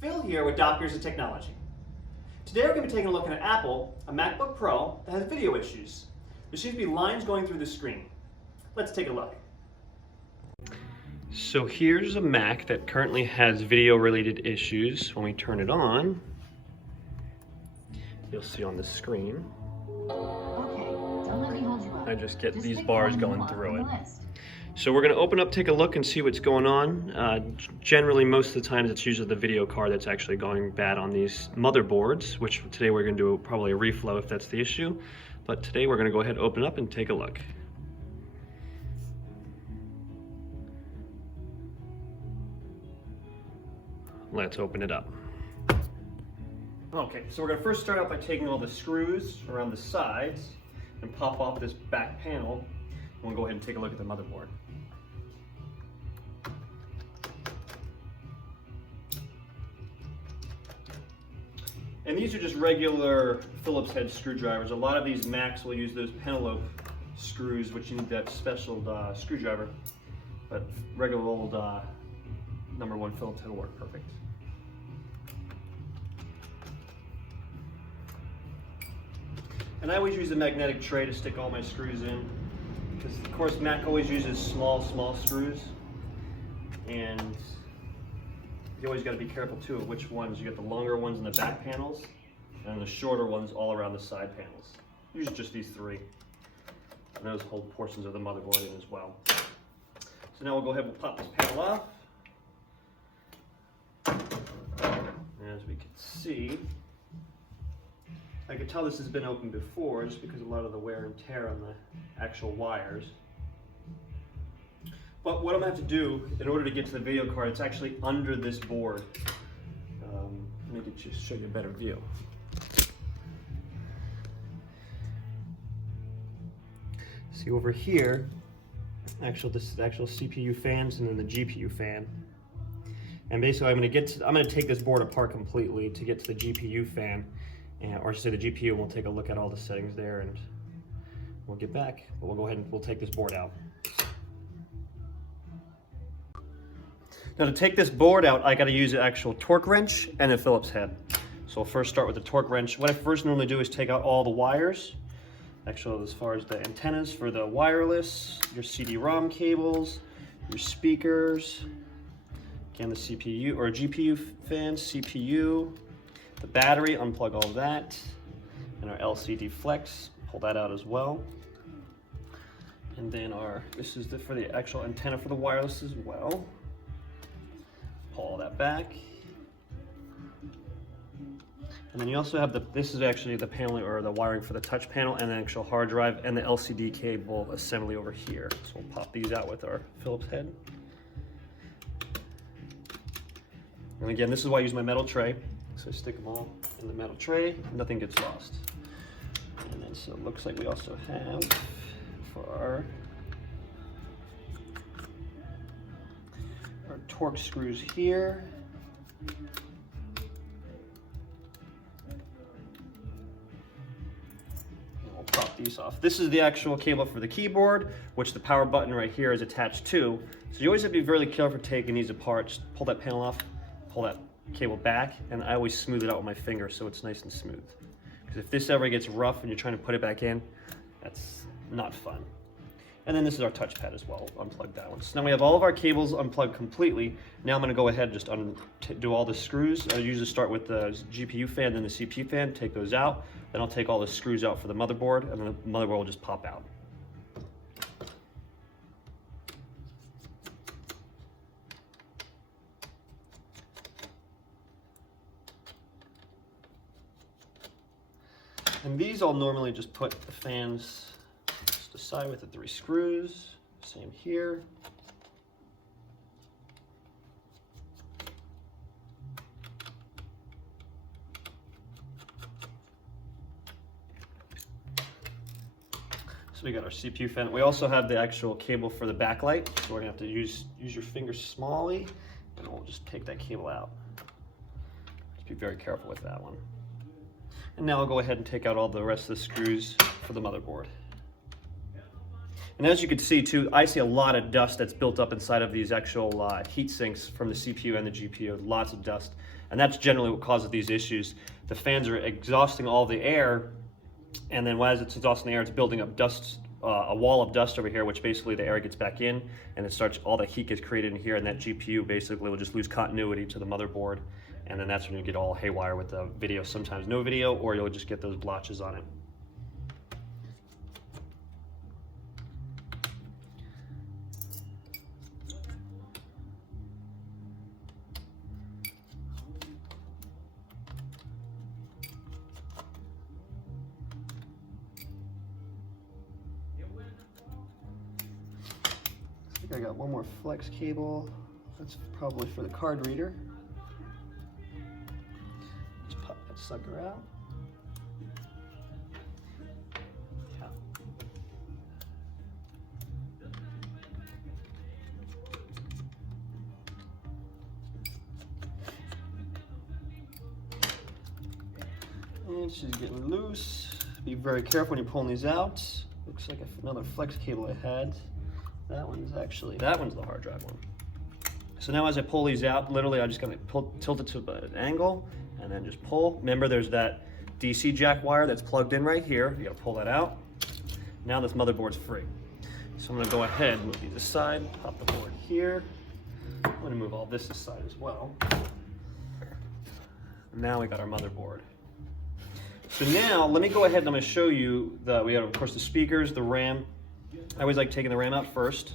Phil here with Doctors of Technology. Today we're going to be taking a look at an Apple, a MacBook Pro, that has video issues. There seems to be lines going through the screen. Let's take a look. So here's a Mac that currently has video related issues. When we turn it on, you'll see on the screen, I just get these bars going through it. So we're going to open up, take a look, and see what's going on. Generally, most of the times, it's usually the video card that's actually going bad on these motherboards, which today we're going to do probably a reflow if that's the issue. But today we're going to go ahead and open up and take a look. Let's open it up. Okay, so we're going to first start out by taking all the screws around the sides and pop off this back panel. We'll go ahead and take a look at the motherboard. And these are just regular Phillips head screwdrivers. A lot of these Macs will use those Penelope screws, which you need that special screwdriver. But regular old #1 Phillips head will work perfect. And I always use a magnetic tray to stick all my screws in, because of course Mac always uses small screws, and you always got to be careful too of which ones. You got the longer ones in the back panels and the shorter ones all around the side panels. Usually just these three. And those hold portions of the motherboard in as well. So now we'll go ahead and pop this panel off. And as we can see, I could tell this has been opened before just because of a lot of the wear and tear on the actual wires. But what I'm going to have to do in order to get to the video card, it's actually under this board. Let me just show you a better view. See over here, this is the actual CPU fans and then the GPU fan. And basically I'm going to take this board apart completely to get to the GPU fan. Or I should say the GPU, and we'll take a look at all the settings there and we'll get back. But we'll go ahead and we'll take this board out. Now to take this board out, I got to use an actual torque wrench and a Phillips head. So we'll first start with the torque wrench. What I first normally do is take out all the wires. Actually, as far as the antennas for the wireless, your CD-ROM cables, your speakers, again the CPU or GPU fans, CPU, the battery, unplug all of that, and our LCD flex, pull that out as well. And then this is for the actual antenna for the wireless as well. Pull all that back. And then you also have this is actually the panel or the wiring for the touch panel and the actual hard drive and the LCD cable assembly over here. So we'll pop these out with our Phillips head. And again, this is why I use my metal tray. So I stick them all in the metal tray, nothing gets lost. And then so it looks like we also have for our torque screws here. And we'll pop these off. This is the actual cable for the keyboard, which the power button right here is attached to. So you always have to be really careful taking these apart. Just pull that panel off, pull that cable back, and I always smooth it out with my finger so it's nice and smooth. Because if this ever gets rough and you're trying to put it back in, that's not fun. And then this is our touchpad as well. Unplug that one. So now we have all of our cables unplugged completely. Now I'm going to go ahead and just do all the screws. I usually start with the GPU fan, then the CPU fan, take those out. Then I'll take all the screws out for the motherboard, and then the motherboard will just pop out. And these I'll normally just put the fans just aside with the 3 screws. Same here. So we got our CPU fan. We also have the actual cable for the backlight. So we're gonna have to use your fingers smallly, and we'll just take that cable out. Just be very careful with that one. And now I'll go ahead and take out all the rest of the screws for the motherboard. And as you can see too, I see a lot of dust that's built up inside of these actual heat sinks from the CPU and the GPU, lots of dust. And that's generally what causes these issues. The fans are exhausting all the air, and then as it's exhausting the air, it's building up dust, a wall of dust over here, which basically the air gets back in, and it starts, all the heat gets created in here, and that GPU basically will just lose continuity to the motherboard, and then that's when you get all haywire with the video, sometimes no video, or you'll just get those blotches on it. I got one more flex cable. That's probably for the card reader. Just pop that sucker out. Yeah. And she's getting loose. Be very careful when you're pulling these out. Looks like another flex cable I had. That one's the hard drive one. So now as I pull these out, literally I just gotta tilt it to an angle and then just pull. Remember there's that DC jack wire that's plugged in right here. You gotta pull that out. Now this motherboard's free. So I'm gonna go ahead and move these aside, pop the board here. I'm gonna move all this aside as well. Now we got our motherboard. So now let me go ahead and I'm gonna show you we have of course the speakers, the RAM. I always like taking the RAM out first.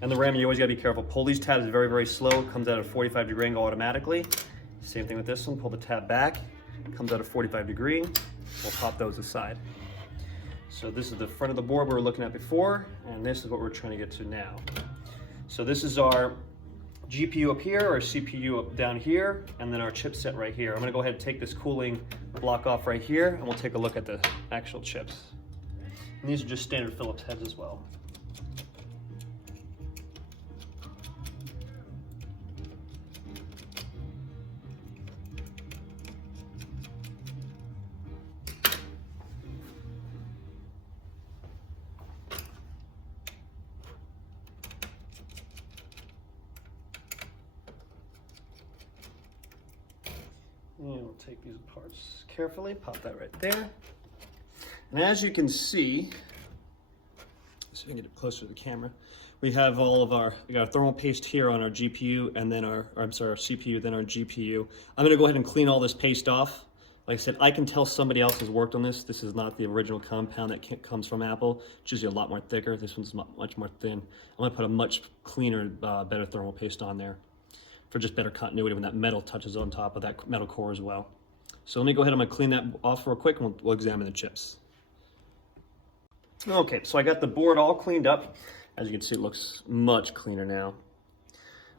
And the RAM, you always gotta be careful. Pull these tabs very, very slow. Comes out at a 45-degree angle automatically. Same thing with this one. Pull the tab back. Comes out at 45-degree. We'll pop those aside. So this is the front of the board we were looking at before, and this is what we're trying to get to now. So this is our GPU up here, our CPU up down here, and then our chipset right here. I'm gonna go ahead and take this cooling block off right here, and we'll take a look at the actual chips. And these are just standard Phillips heads as well. And we'll take these parts carefully, pop that right there. And as you can see, so we can get it closer to the camera, we have we got a thermal paste here on our GPU, and then our CPU, then our GPU. I'm gonna go ahead and clean all this paste off. Like I said, I can tell somebody else has worked on this. This is not the original compound that comes from Apple. It's usually a lot more thicker. This one's much more thin. I'm gonna put a much cleaner, better thermal paste on there for just better continuity when that metal touches on top of that metal core as well. So let me go ahead, I'm gonna clean that off real quick, and we'll examine the chips. Okay, so I got the board all cleaned up. As you can see, it looks much cleaner now.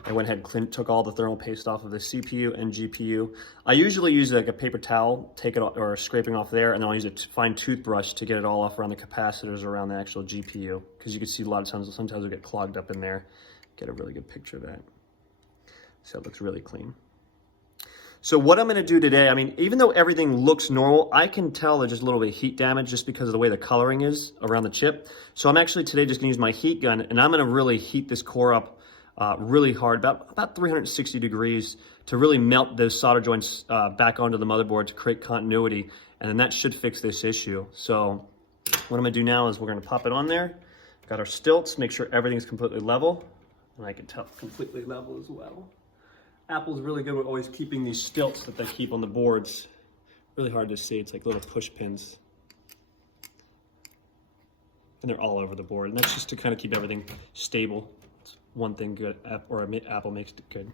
I went ahead and took all the thermal paste off of the CPU and GPU. I usually use like a paper towel, take it off, or scraping off there, and then I'll use a fine toothbrush to get it all off around the capacitors around the actual GPU. Because you can see a lot of times, sometimes it'll get clogged up in there. Get a really good picture of that. So it looks really clean. So what I'm gonna do today, I mean, even though everything looks normal, I can tell there's just a little bit of heat damage just because of the way the coloring is around the chip. So I'm actually today just gonna use my heat gun, and I'm gonna really heat this core up really hard, about 360 degrees, to really melt those solder joints back onto the motherboard to create continuity, and then that should fix this issue. So what I'm gonna do now is we're gonna pop it on there. Got our stilts, make sure everything's completely level, and I can tell completely level as well. Apple's really good with always keeping these stilts that they keep on the boards. Really hard to see, it's like little push pins. And they're all over the board, and that's just to kind of keep everything stable. It's one thing good, Apple makes it good.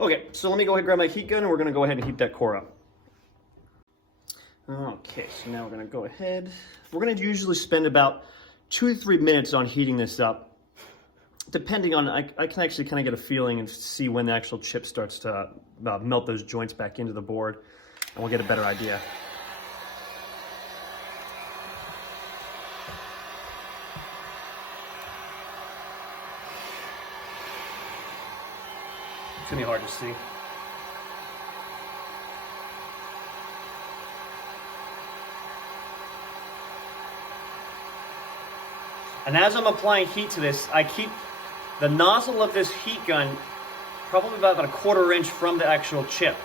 Okay, so let me go ahead and grab my heat gun, and we're gonna go ahead and heat that core up. Okay, so now we're gonna go ahead. We're gonna usually spend about 2 to 3 minutes on heating this up. Depending on, I can actually kind of get a feeling and see when the actual chip starts to melt those joints back into the board, and we'll get a better idea. It's gonna be hard to see. And as I'm applying heat to this, I keep the nozzle of this heat gun probably about a 1/4 inch from the actual chip.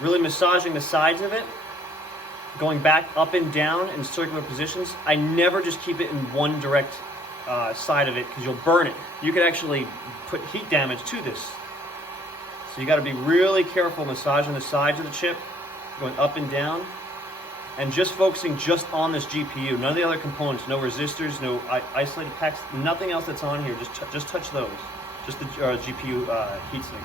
Really massaging the sides of it, going back up and down in circular positions. I never just keep it in one direct side of it because you'll burn it. You could actually put heat damage to this. So you got to be really careful massaging the sides of the chip, going up and down, and just focusing just on this GPU. None of the other components, no resistors, no isolated packs, nothing else that's on here. Just touch those. Just the GPU heatsink.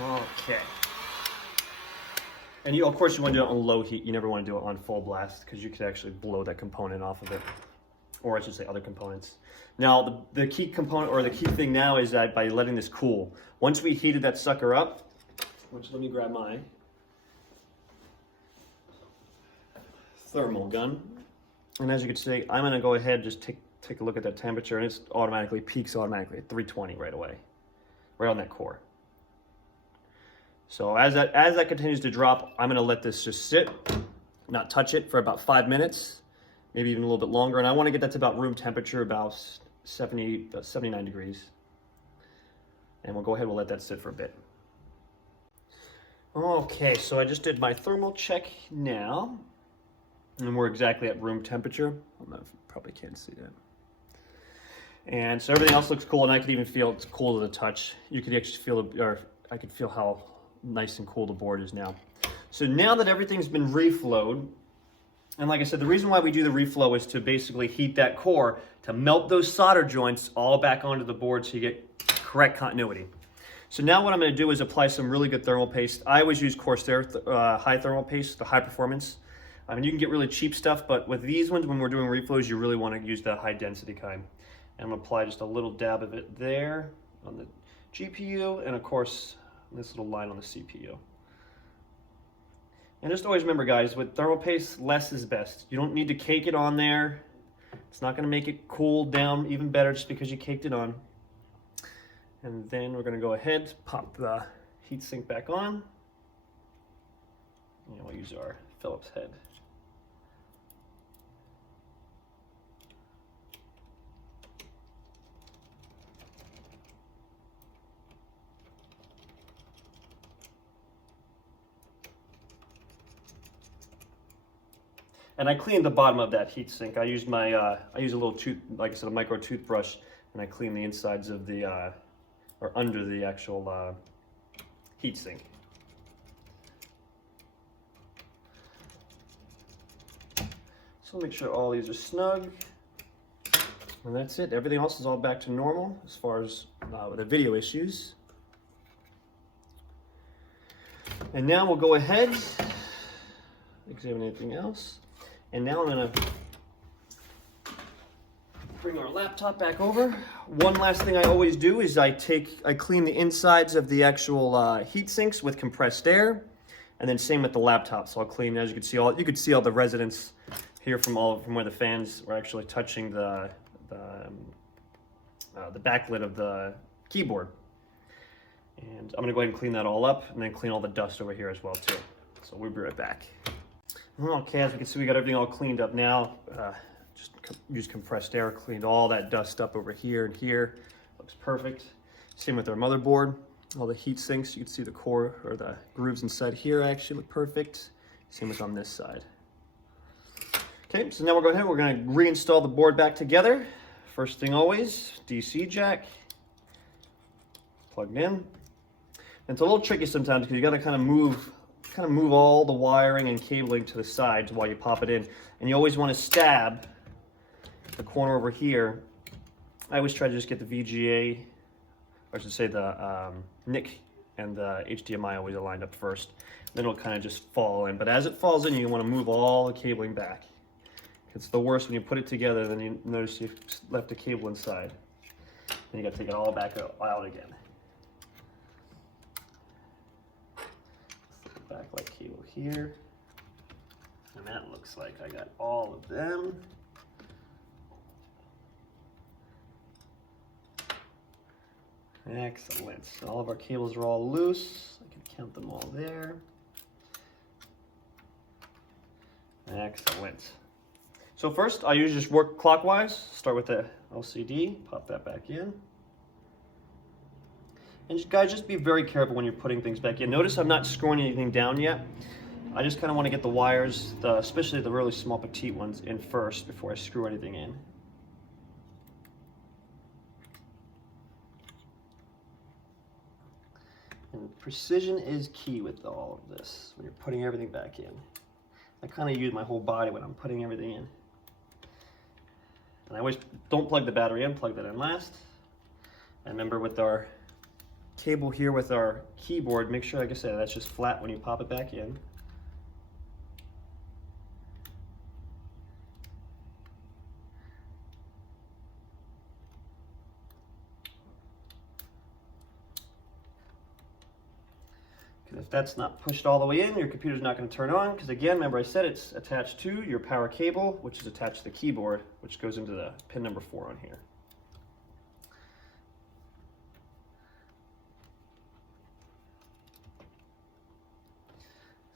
Okay. And of course you want to do it on low heat. You never want to do it on full blast because you could actually blow that component off of it. Or I should say other components. Now the key component, or the key thing now, is that by letting this cool. Once we heated that sucker up, which, let me grab my thermal gun. And as you can see, I'm going to go ahead and just take a look at that temperature, and it automatically peaks automatically at 320 right away, right on that core. So as that continues to drop, I'm going to let this just sit, not touch it, for about 5 minutes, maybe even a little bit longer. And I want to get that to about room temperature, about 79 degrees. And we'll go ahead and we'll let that sit for a bit. Okay, so I just did my thermal check now, and we're exactly at room temperature. I don't know if you probably can't see that. And so everything else looks cool, and I could even feel it's cool to the touch. You could actually feel, or I could feel how nice and cool the board is now. So now that everything's been reflowed, and like I said, the reason why we do the reflow is to basically heat that core to melt those solder joints all back onto the board so you get correct continuity. So now what I'm going to do is apply some really good thermal paste. I always use Corsair high thermal paste, the high performance. I mean, you can get really cheap stuff, but with these ones, when we're doing reflows, you really want to use the high density kind. And I'm going to apply just a little dab of it there on the GPU, and of course this little line on the CPU. And just always remember, guys, with thermal paste, less is best. You don't need to cake it on there. It's not going to make it cool down even better just because you caked it on. And then we're going to go ahead, pop the heatsink back on. And we'll use our Phillips head. And I cleaned the bottom of that heatsink. I used my, I use a little like I said, a micro toothbrush, and I clean the insides of the, or under the actual heatsink. So make sure all these are snug. And that's it. Everything else is all back to normal as far as the video issues. And now we'll go ahead, examine anything else. And now I'm going to bring our laptop back over. One last thing I always do is I clean the insides of the actual heat sinks with compressed air, and then same with the laptop. So I'll clean, as you can see, you could see all the residents here from where the fans were actually touching the backlit of the keyboard. And I'm going to go ahead and clean that all up, and then clean all the dust over here as well too. So we'll be right back. Okay, as we can see, we got everything all cleaned up now. Just use compressed air, cleaned all that dust up over here and here. Looks perfect. Same with our motherboard. All the heat sinks, you can see the core or the grooves inside here actually look perfect. Same with on this side. Okay, so now we're going to reinstall the board back together. First thing always, DC jack, plugged in. And it's a little tricky sometimes because you got to kind of move all the wiring and cabling to the sides while you pop it in. And you always want to stab the corner over here. I always try to just get the VGA, or I should say the NIC and the HDMI always aligned up first. Then it'll kind of just fall in. But as it falls in, you want to move all the cabling back. It's the worst when you put it together, then you notice you've left a cable inside. Then you got to take it all back out again. Backlight cable here. And that looks like I got all of them. Excellent. So all of our cables are all loose. I can count them all there. Excellent. So first, I usually just work clockwise. Start with the LCD, pop that back in. And guys, just be very careful when you're putting things back in. Notice I'm not screwing anything down yet. I just kind of want to get the wires, especially the really small petite ones, in first before I screw anything in. And precision is key with all of this when you're putting everything back in. I kind of use my whole body when I'm putting everything in. And I always don't plug the battery in, plug that in last. And remember with our cable here with our keyboard, make sure, like I said, that's just flat when you pop it back in. Because if that's not pushed all the way in, your computer's not going to turn on. Because again, remember I said it's attached to your power cable, which is attached to the keyboard, which goes into the pin number 4 on here.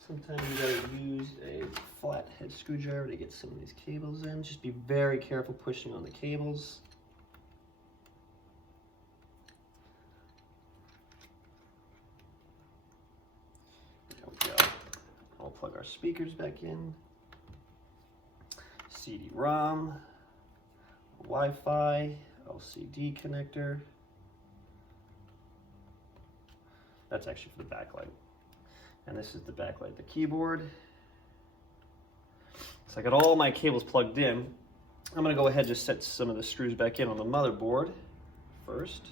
Sometimes you gotta use a flathead screwdriver to get some of these cables in. Just be very careful pushing on the cables. There we go. I'll plug our speakers back in. CD-ROM, Wi-Fi, LCD connector. That's actually for the backlight. And this is the backlight, the keyboard. So I got all my cables plugged in. I'm gonna go ahead and just set some of the screws back in on the motherboard first.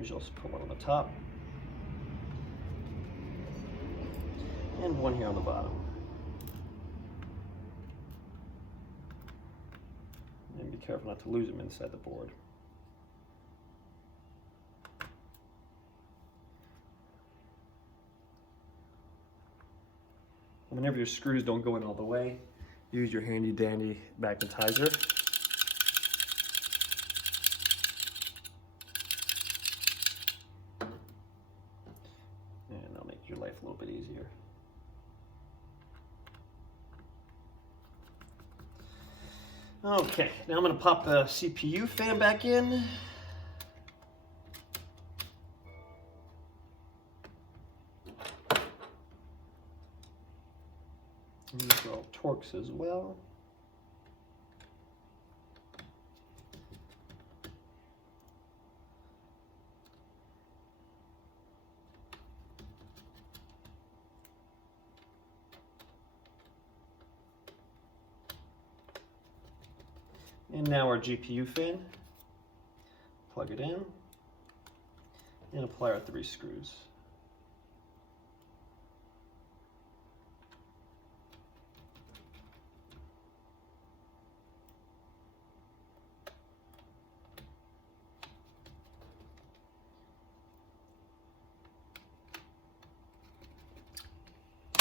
Usually I'll just put one on the top. And one here on the bottom. And be careful not to lose them inside the board. Whenever your screws don't go in all the way, use your handy dandy magnetizer. And that'll make your life a little bit easier. Okay, now I'm going to pop the CPU fan back in. These are all Torx as well. And now our GPU fan. Plug it in and apply our 3 screws.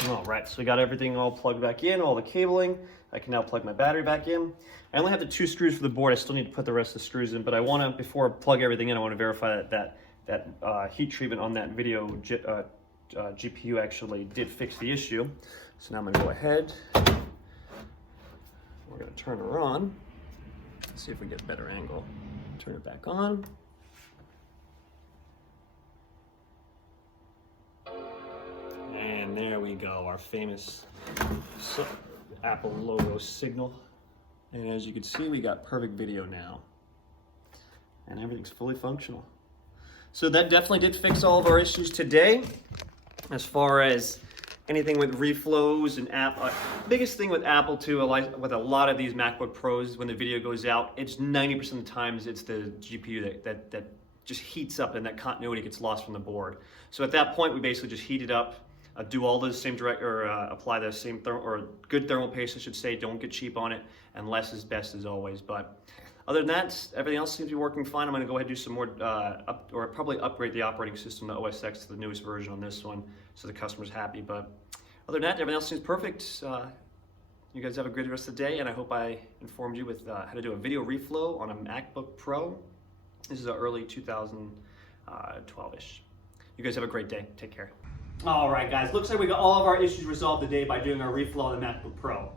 All right, so we got everything all plugged back in, all the cabling. I can now plug my battery back in. I only have the 2 screws for the board. I still need to put the rest of the screws in, but I want to, before I plug everything in, I want to verify that heat treatment on that video GPU actually did fix the issue. So now I'm going to go ahead, We're gonna turn her on. Let's see if we get a better angle. Turn it back on. And there we go, our famous Apple logo signal. And as you can see, we got perfect video now. And everything's fully functional. So that definitely did fix all of our issues today. As far as anything with reflows and biggest thing with Apple too, with a lot of these MacBook Pros, when the video goes out, it's 90% of the times it's the GPU that just heats up and that continuity gets lost from the board. So at that point, we basically just heat it up, do all the same apply the same good thermal paste, I should say. Don't get cheap on it, and less is best as always. But other than that, everything else seems to be working fine. I'm going to go ahead and do some more, or probably upgrade the operating system to OS X to the newest version on this one, so the customer's happy. But other than that, everything else seems perfect. You guys have a great rest of the day, and I hope I informed you with how to do a video reflow on a MacBook Pro. This is early 2012-ish. You guys have a great day. Take care. All right, guys. Looks like we got all of our issues resolved today by doing our reflow on the MacBook Pro.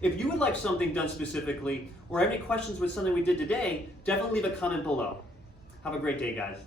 If you would like something done specifically, or have any questions with something we did today, definitely leave a comment below. Have a great day, guys.